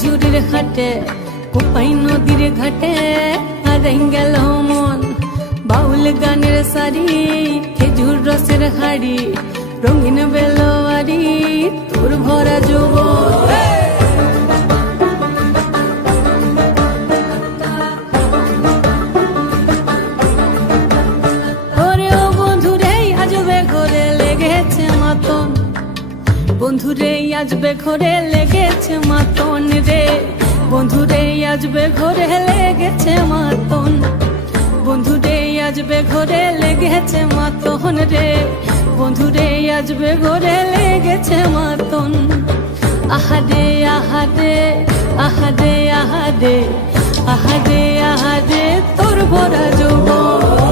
ঝুড়ির হাটে কোপাই নদীর ঘাটে হারাই গেল মন বাউল গানের সারি খেজুর রসের হাড়ি রঙিন বেলোয়ারি তোর ভরা যৌবন বন্ধুরে আজবে ঘরে লেগেছে মাতন রে বন্ধুরে আজবে ঘরে লেগেছে মাতন বন্ধুরে আজবে ঘরে লেগেছে মাতন রে বন্ধুরে আজবে ঘরে লেগেছে মাতন আহারে আহারে আহারে আহারে আহারে আহারে তোর ভরা যৌবন